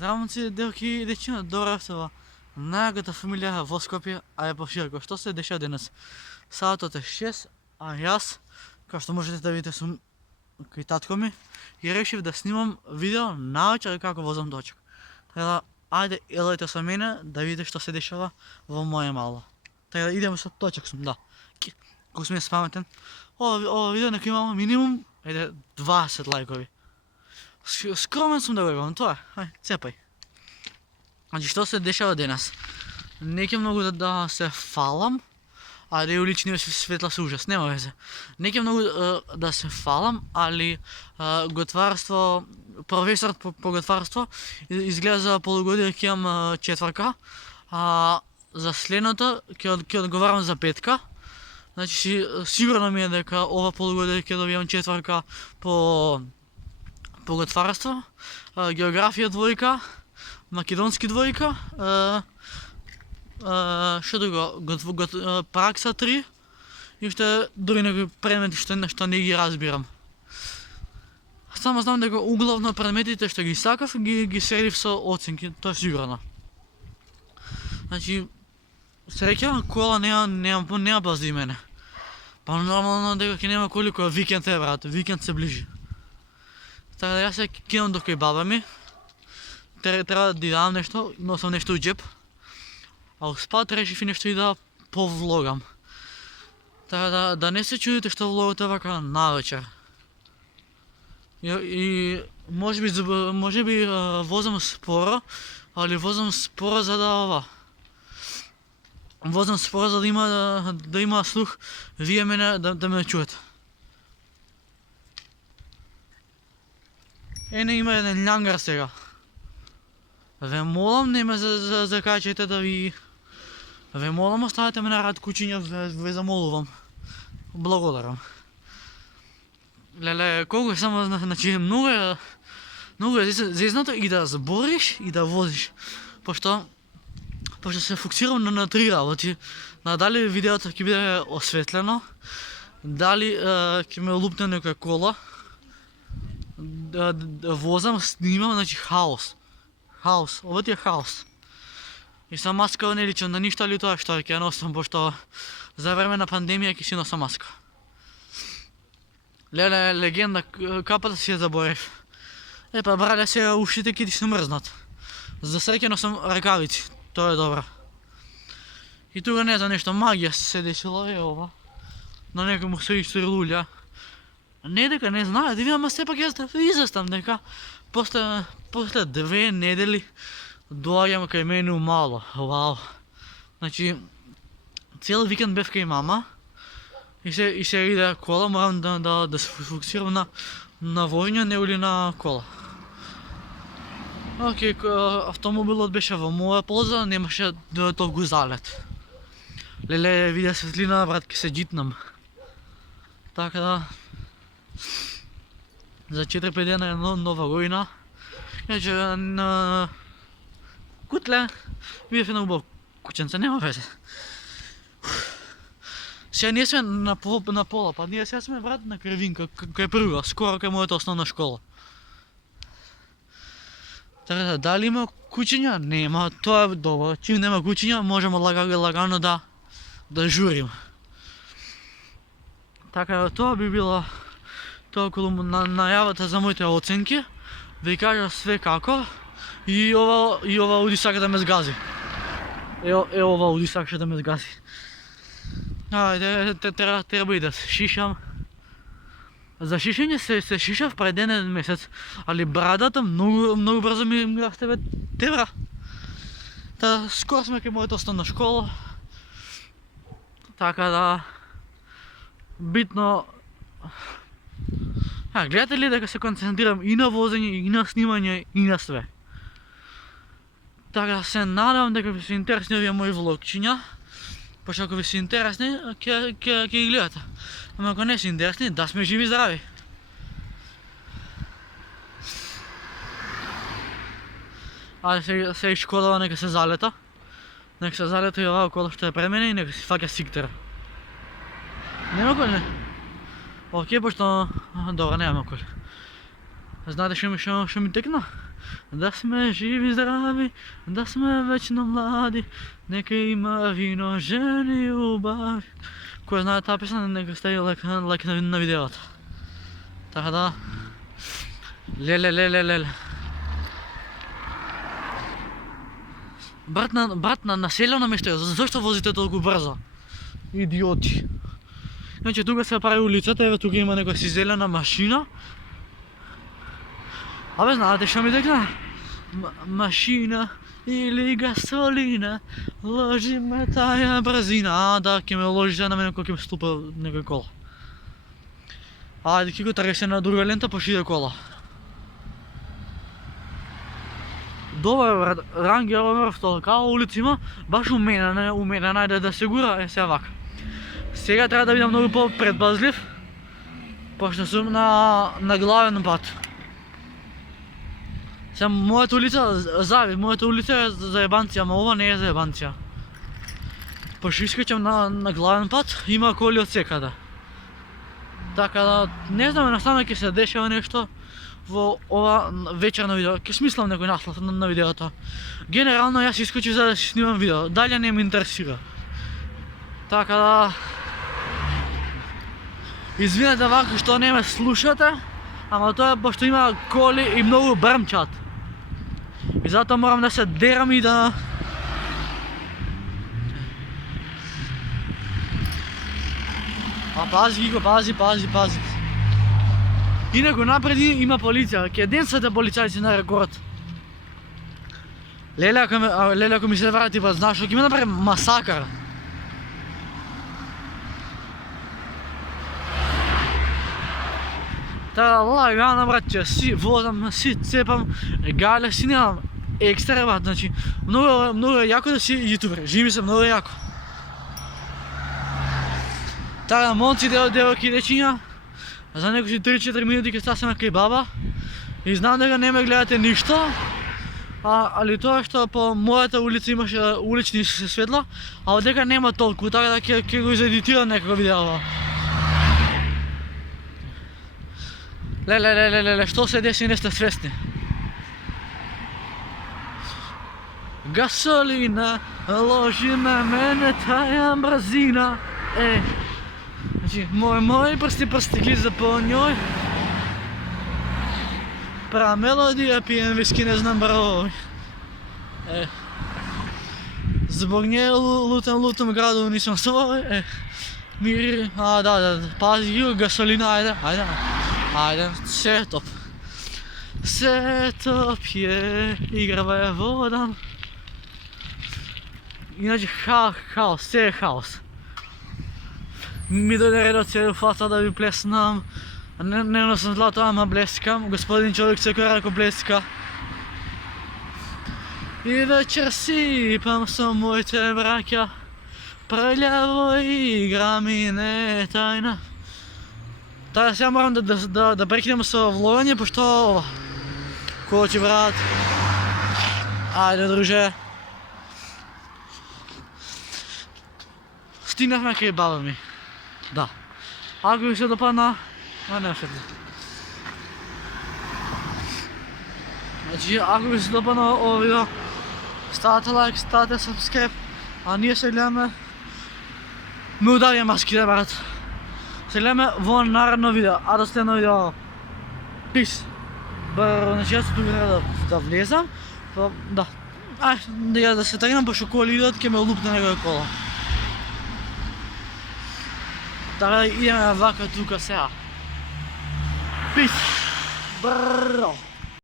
Здраво, момци, девки и дечино, добро вечер. Најагата фамилија во Скопје, а е пошироко. Што се дешава денес? Саатот е 6, а јас, како што можете да видите, сум кај татко ми и решив да снимам видео навечер како возам дочек. Така да, ајде, елете со мене да видите што се дешава во моја мала. Така да, идеме со точек сум, да. Колку сум јас паметен. Ова видео нека имам минимум 20 лајкови. Скромен сум да го имам, тоа е. Ај, цепај. Значи, што се дешава денес? Не ќе многу да се фалам, али уличниот светла се ужас, нема везе. Не ќе многу да се фалам, али готварство, професорот по готварство изгледа за полугодие ќе имам четврка, а за следното ќе одговарам за петка. Значи, сигурно ми е дека ова полугодие ќе добијам четврка по готварство, географија двојка, македонски двојка, што друго, пракса 3 и уште други некои предмети што не ги разбирам. Само знам дека углавно предметите што ги сакав ги средив со оценки, тоа е сигурно. Значи, среќа, кола нема пазди мене. Па нормално дека ќе нема коли која викенд е, брат, викенд се ближи. Така да јас се кидам до кај баба ми. Треба да дам нешто, носам нешто у джеп. А спат решив и нешто и да повлогам. Така да не се чудите што влогате вака навечер. И може би возам споро, али возам споро за да возам споро за да има слух вие мене да ме чуете. Не има еден љангар сега. Ве молам, не ме закачајте да ви... Ве молам, оставете ме на рад кучиња, ве замолувам. Благодарам. Леле, колку е само, значи, многу е зезнато и да збориш и да возиш. Пошто се фокусирам на 3 работи. Дали видеото ќе биде осветлено, дали ќе ме лупне некоја кола, да возам, снимам, значи хаос. Хаос, ова ти е хаос. И со маска не личам на ништо, али тоа што ќе носам, пошто за време на пандемија ќе си носам маска. Леле, легенда, капата си ја заборев. Па брале, сега ушите ќе ти се мрзнат. За среќа носам ракавици, тоа е добро. И тука не знам, нешто магија се десила, ова. На некој му се истори луѓа. Не дека не знаат, ама сепак јас да израстам дека после 2 недели доаѓам кај мене умало. Вау. Значи, цел викенд бев кај мама и се иде кола, морам да се фокусирам на војња, не или на кола. Океј, автомобилот беше во моја полза, немаше толку залет. Леле, видя светлина, брат, ке се джитнам. Така да... За 4-5 дена е нова година. Иначе на Кутле видев едно убаво кученце, нема везе. Сега ние сме на пола, па ние сега сме, брат, на Кревинка, кај прва, скоро кај мојата основна школа. Така да, дали има кучиња? Нема, тоа е добро. Чим нема кучиња, можеме лагано да журим. Така да, тоа би било тоа околу најавата за моите оценки. Ви кажа све како. И ова Ауди сака да ме сгази. Ова Ауди сакаше да ме сгази. Ајде, треба и да се шишам. За шишење се шишав пред еден месец, али брадата многу брзо ми расте бе тебра. Та скоро сме кај мојата основна школа. Така да... Битно... Гледате ли дека се концентрирам и на возење, и на снимање, и на све. Така се надевам дека ви се интересни овие мои влогчиња. Пошто ако ви се интересни, ќе ги гледате. Ама ако не се интересни, да сме живи и здрави. Ајде сега шкодава нека се залета. Нека се залета и оваа кола што е пред мене и нека си фаќа сиктера. Нема коли не? Океј, пошто... Добро, нема коли. Знаете што ми текна? da sме живи и здрави, да сме вечно млади, нека има вино, жени и любави. Кой знае тази песен, нека стави лайк на видеото. Така да, леле. Брат на населено место, защо возите толкова бързо? Идиоти. Значи тук се прави улицата, еве тук има някаква си зелена машина. Абе, знаете що ми декна? Машина или gasolina, ложи ме тая бързина. Да, ке ме ложи на мен, ке ме ступа някой кола. Айде, ке го тръгне на друга лента, пошиде кола. Добре, брат, Рангеломер в такава улица има, баш уменена е да се гура, сега вака. Сега трябва да бъда много по-предпазлив, почна съм на главен път. Сега моята улица е за ебанция, ама ова не е за ебанция. Пошли изкачам на главен път, има коли от всекъде. Така да, не знам, наистина ке се дешава нещо во ова вечерно видео, ке смислам некој наслов на видеото. Генерално јас искачив за да си снимам видео, дали не ме интересира. Така да... Извинете вака што не ме слушате, ама тоа е пошто има коли и многу брмчат. И затоа морам да се дерам и да... А пази го, пази. Инако напреди има полиция, ке ден са те полицајци на рекорд. Леле ако ми се врати път, знаеш, ќе ме направи масакар. Та лагано братче, си возам, си цепам, галя си немам екстра бат, значи много е яко да си ютубер, живи се много яко. Така, момци, девојки, дечиња, за некои 3-4 минути ке стасаме кај баба и знам дека не ме гледате ништо, али тоа што по мојата улица имаше улични светла, а одека нема толку, така да ќе го изедитирам некако видео. Леле, што се деси не сте свесни? Gasolina, ложи на мене тая бразина. Значи, мои пръсти глиза по njoj. Права мелодија, пиjem виски, не знам број. Zbog nje lutam gradu, nisam svoj. Miri, da, pazi, gasolina, ajde, sve top. Sve top je, igrava je vodan. Inače, haos, sve je haos. Mi dojde red od cijelu faca da bi plesnam. Ne nosim zlato, ama bleskam. Gospodin čovjek se korako bleska. I večer sipam sa mojte braća. Prljavo igra mi ne tajna. Така, сега морам да прекинем с влогане, пощо коči брат. Айде, друже. Стигнахме кај баба ми. Да. Ако ви се допадна, не ще ли. Значи, ако ви се допадна ова видео, ставате лайк, ставате subscribe, а ние се гледаме. Ме удари маските, брат. Се гледаме во наредно видео, а до следно видео. Пис. Значи аз тук трябва да влезам. Да. Да се тръгнам, пошто коли идат, ке ме лупне некоја кола. Така идеме вака тука сега. Пис. Браво.